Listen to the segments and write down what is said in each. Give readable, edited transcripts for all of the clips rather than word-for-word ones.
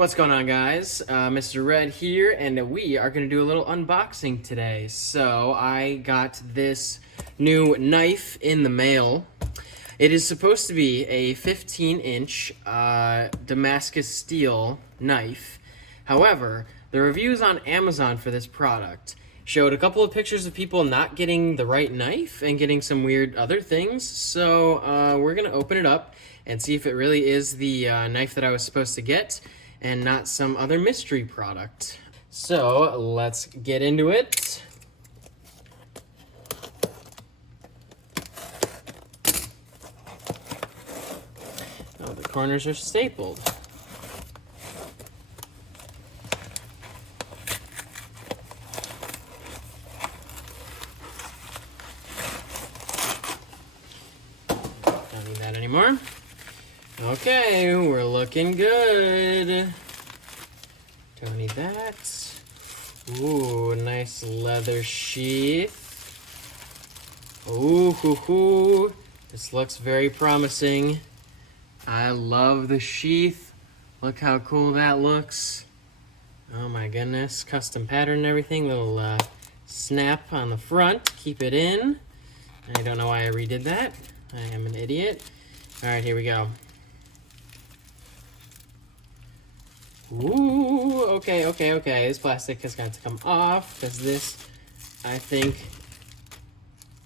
What's going on, guys? Mr. Red here, and we are going to do a little unboxing today. So I got this new knife in the mail. It is supposed to be a 15-inch Damascus steel knife. However, the reviews on Amazon for this product showed a couple of pictures of people not getting the right knife and getting some weird other things. So we're going to open it up and see if it really is the knife that I was supposed to get and not some other mystery product. So let's get into it. Oh, the corners are stapled. Don't need that anymore. Okay, we're looking good. Don't need that. Ooh, nice leather sheath. Ooh, hoo, hoo. This looks very promising. I love the sheath. Look how cool that looks. Oh my goodness, custom pattern and everything. Little snap on the front, keep it in. I don't know why I redid that. I am an idiot. All right, here we go. Ooh, okay. This plastic has got to come off because this, I think,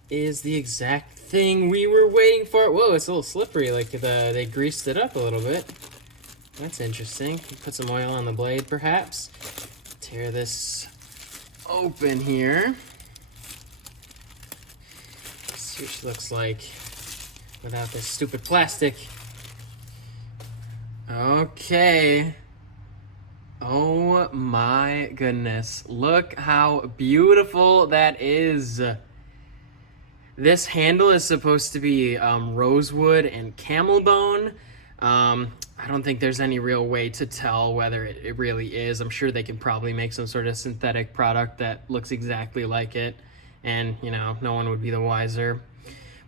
is the exact thing we were waiting for. Whoa, it's a little slippery, like they greased it up a little bit. That's interesting. Put some oil on the blade, perhaps. Tear this open here. Let's see what she looks like without this stupid plastic. Okay. Oh my goodness. Look how beautiful that is. This handle is supposed to be rosewood and camel bone. I don't think there's any real way to tell whether it really is. I'm sure they can probably make some sort of synthetic product that looks exactly like it. And, you know, no one would be the wiser.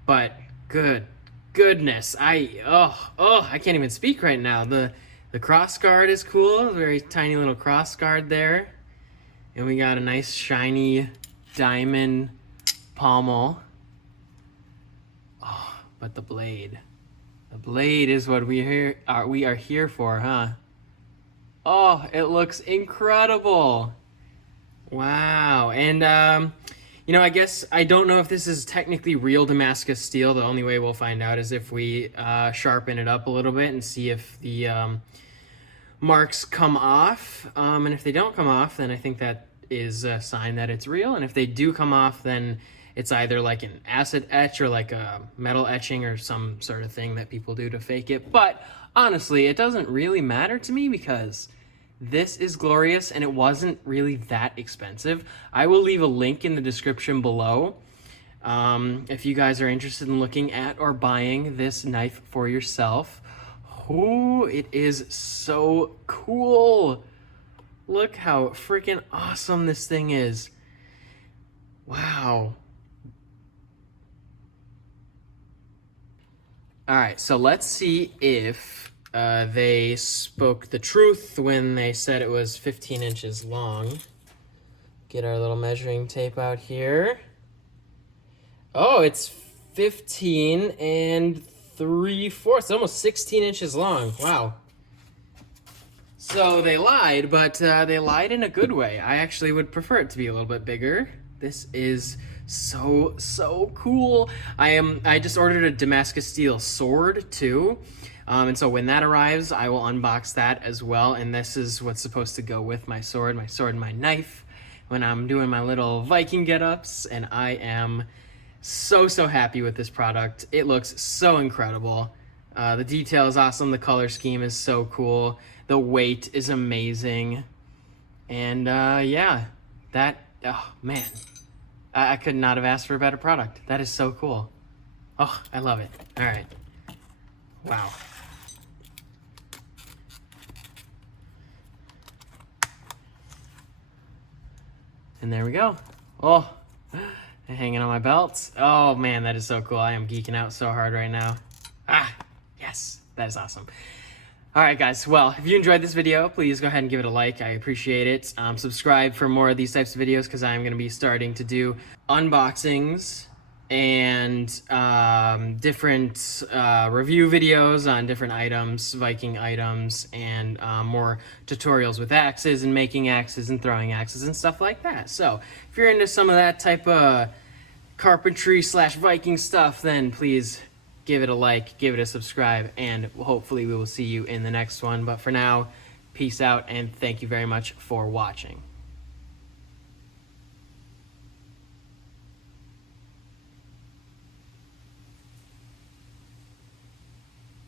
But goodness. I can't even speak right now. The cross guard is cool, very tiny little cross guard there. And we got a nice shiny diamond pommel. Oh, but the blade is what we are here for, huh? Oh, it looks incredible. Wow. And you know, I guess I don't know if this is technically real Damascus steel. The only way we'll find out is if we sharpen it up a little bit and see if the marks come off. And if they don't come off, then I think that is a sign that it's real. And if they do come off, then it's either like an acid etch or like a metal etching or some sort of thing that people do to fake it. But honestly, it doesn't really matter to me because this is glorious and it wasn't really that expensive. I will leave a link in the description below if you guys are interested in looking at or buying this knife for yourself. Oh, it is so cool. Look how freaking awesome this thing is. Wow. All right, so let's see if they spoke the truth when they said it was 15 inches long. Get our little measuring tape out here. Oh, it's 15 and 3/4, almost 16 inches long. Wow. So they lied, but they lied in a good way. I actually would prefer it to be a little bit bigger. This is so cool. I just ordered a Damascus steel sword too. And so when that arrives, I will unbox that as well. And this is what's supposed to go with my sword and my knife when I'm doing my little Viking get-ups. And I am so happy with this product. It looks so incredible. The detail is awesome. The color scheme is so cool. The weight is amazing. And yeah, oh man, I could not have asked for a better product. That is so cool. Oh, I love it. All right. Wow. And there we go. Oh, hanging on my belt. Oh man, that is so cool. I am geeking out so hard right now. Ah, yes, that is awesome. All right, guys. Well, if you enjoyed this video, please go ahead and give it a like. I appreciate it. Subscribe for more of these types of videos because I'm going to be starting to do unboxings and different review videos on different items, Viking items, and more tutorials with axes and making axes and throwing axes and stuff like that. So if you're into some of that type of carpentry / Viking stuff, then please give it a like, give it a subscribe, and hopefully we will see you in the next one. But for now, peace out, and thank you very much for watching.